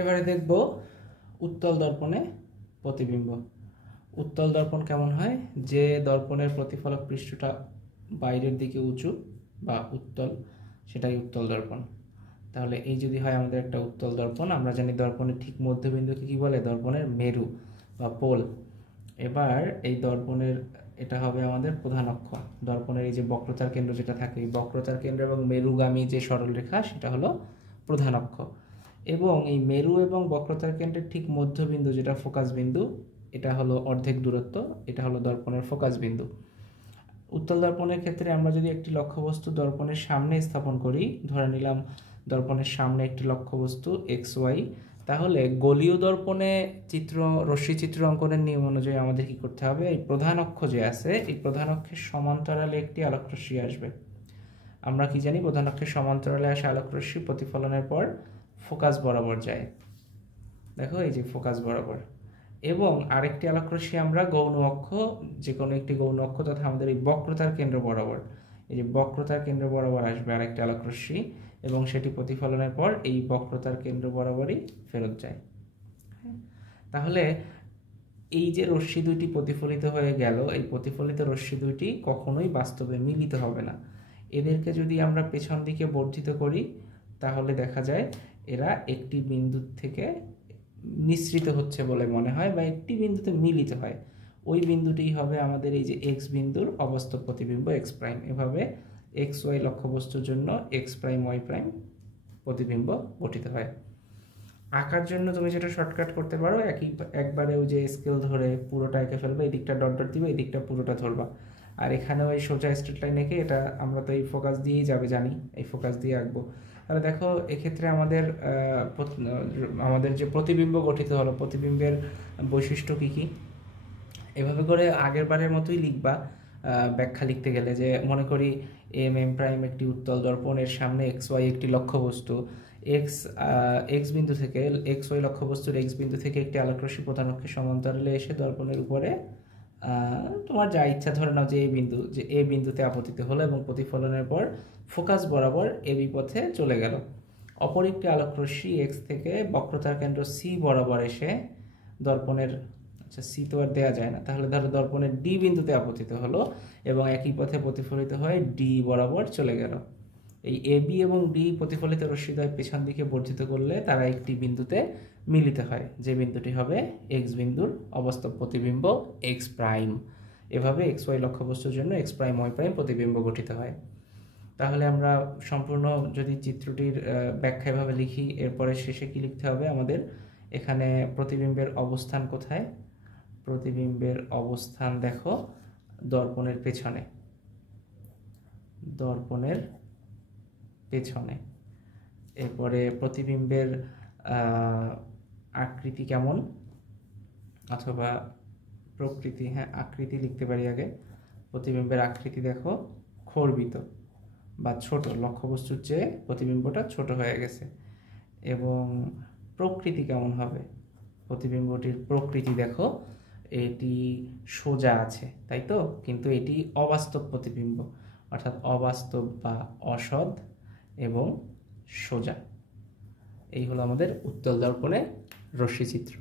এবারে দেখব উত্তল দর্পণে প্রতিবিম্ব। উত্তল দর্পণ কেমন হয়? যে দর্পণের প্রতিফলক পৃষ্ঠটা বাইরের দিকে উঁচু বা উত্তল, সেটাই উত্তল দর্পণ। তাহলে এই যদি হয় আমাদের একটা উত্তল দর্পণ, আমরা জানি দর্পণের ঠিক মধ্যবিন্দুকে কি বলে? দর্পণের মেরু বা পোল। এবার এই দর্পণের এটা হবে আমাদের প্রধান অক্ষ। দর্পণের এই যে বক্রতার কেন্দ্র যেটা থাকে, এই বক্রতার কেন্দ্র এবং মেরুগামী যে সরলরেখা সেটা হলো প্রধান অক্ষ। এবং এই মেরু এবং বক্রতার কেন্দ্রের ঠিক মধ্যবিন্দু যেটা ফোকাস বিন্দু, এটা হলো অর্ধেক দূরত্ব, এটা হলো দর্পণের ফোকাস বিন্দু। উত্তল দর্পণের ক্ষেত্রে আমরা যদি একটি লক্ষ্যবস্তু দর্পণের সামনে স্থাপন করি, ধরে নিলাম দর্পণের সামনে একটি লক্ষ্যবস্তু এক্স ওয়াই, তাহলে গোলীয় দর্পণে রশ্মি চিত্র অঙ্কনের নিয়ম অনুযায়ী আমাদের কি করতে হবে? এই প্রধান অক্ষ যে আছে, এই প্রধান অক্ষের সমান্তরালে একটি আলোকরশ্মি আসবে। আমরা কি জানি? প্রধান অক্ষের সমান্তরালে আসা আলোকরশ্মি প্রতিফলনের পর ফোকাস বরাবর যায়। দেখো এই যে ফোকাস বরাবর। এবং আরেকটি আলোকরশ্মি আমরা গৌণ অক্ষ, যে কোনো একটি গৌণ অক্ষ তথা আমাদের এই বক্রতার কেন্দ্র বরাবর, এই যে বক্রতার কেন্দ্র বরাবর আসবে আরেকটি আলোকরশ্মি, এবং সেটি প্রতিফলনের পর এই বক্রতার কেন্দ্র বরাবরই ফেরত যায়। তাহলে এই যে রশ্মি দুইটি প্রতিফলিত হয়ে গেল, এই প্রতিফলিত রশ্মি দুইটি কখনোই বাস্তবে মিলিত হবে না। এদেরকে যদি আমরা পেছন দিকে বর্ধিত করি, তাহলে দেখা যায় এরা একটি বিন্দু থেকে নিঃসৃত হচ্ছে বলে মনে হয়, বা একটি বিন্দুতে মিলিত হয়। ওই বিন্দুটি হবে আমাদের এই যে এক্স বিন্দুর অবাস্তব প্রতিবিম্ব এক্স প্রাইম। এভাবে এক্স ওয়াই লক্ষ্যবস্তুর জন্য এক্স প্রাইম ওয়াই প্রাইম প্রতিবিম্ব গঠিত হয়। আঁকার জন্য তুমি যেটা শর্টকাট করতে পারো, একবারে ওই যে স্কেল ধরে পুরোটা এঁকে ফেলবে, এই দিকটা ডট ডট দিবে, এই দিকটা পুরোটা ধরবা। আর এখানেও এই সোজা স্ট্রেট লাইন এঁকে, এটা আমরা তো এই ফোকাস দিয়েই যাবে জানি, এই ফোকাস দিয়ে আঁকবো। তাহলে দেখো এক্ষেত্রে আমাদের যে প্রতিবিম্ব গঠিত হলো, প্রতিবিম্বের বৈশিষ্ট্য কি কি, এভাবে করে আগের বারের মতোই লিখবা। ব্যাখ্যা লিখতে গেলে যে মনে করি এম এম প্রাইম একটি উত্তল দর্পণ, এর সামনে এক্স ওয়াই একটি লক্ষ্যবস্তু, এক্স বিন্দু থেকে এক্স ওয়াই লক্ষ্যবস্তুর এক্স বিন্দু থেকে একটি আলোকরশ্মি প্রধান অক্ষের সমান্তরালে এসে দর্পণের উপরে তোমার যা ইচ্ছা ধরে নাও যে এ বিন্দুতে আপতিত হলো এবং প্রতিফলনের পর ফোকাস বরাবর এ বি পথে চলে গেল। অপর একটি আলোকরশ্মি এক্স থেকে বক্রতার কেন্দ্র সি বরাবর এসে দর্পণের, আচ্ছা সি তো আর দেওয়া যায় না, তাহলে ধরো দর্পণের ডি বিন্দুতে আপতিত হলো এবং একই পথে প্রতিফলিত হয়ে ডি বরাবর চলে গেল। এই এ বি এবং ডি প্রতিফলিত রশ্মিদ্বয় পেছন দিকে বর্ধিত করলে তারা একটি বিন্দুতে মিলিত হয়, যে বিন্দুটি হবে এক্স বিন্দুর অবাস্তব প্রতিবিম্ব এক্স প্রাইম। এভাবে এক্স ওয়াই লক্ষ্যবস্তুর জন্য এক্স প্রাইম ওয়াই প্রাইম প্রতিবিম্ব গঠিত হয়। তাহলে আমরা সম্পূর্ণ যদি চিত্রটির ব্যাখ্যা এভাবে লিখি, এরপরে শেষে কি লিখতে হবে আমাদের? এখানে প্রতিবিম্বের অবস্থান কোথায়? প্রতিবিম্বের অবস্থান দেখো দর্পণের পেছনে, দর্পণের পেছনে। এরপরে প্রতিবিম্বের আকৃতি কেমন, অথবা প্রকৃতি, হ্যাঁ আকৃতি লিখতে পারি আগে। প্রতিবিম্বের আকৃতি দেখো খর্বিত বা ছোট, লক্ষ্যবস্তুর চেয়ে প্রতিবিম্বটা ছোট হয়ে গেছে। এবং প্রকৃতি কেমন হবে? প্রতিবিম্বটির প্রকৃতি দেখো এটি সোজা আছে, তাই তো, কিন্তু এটি অবাস্তব প্রতিবিম্ব, অর্থাৎ অবাস্তব বা অসৎ এবং সোজা। এই হলো আমাদের উত্তল দর্পণে রশ্মি চিত্র।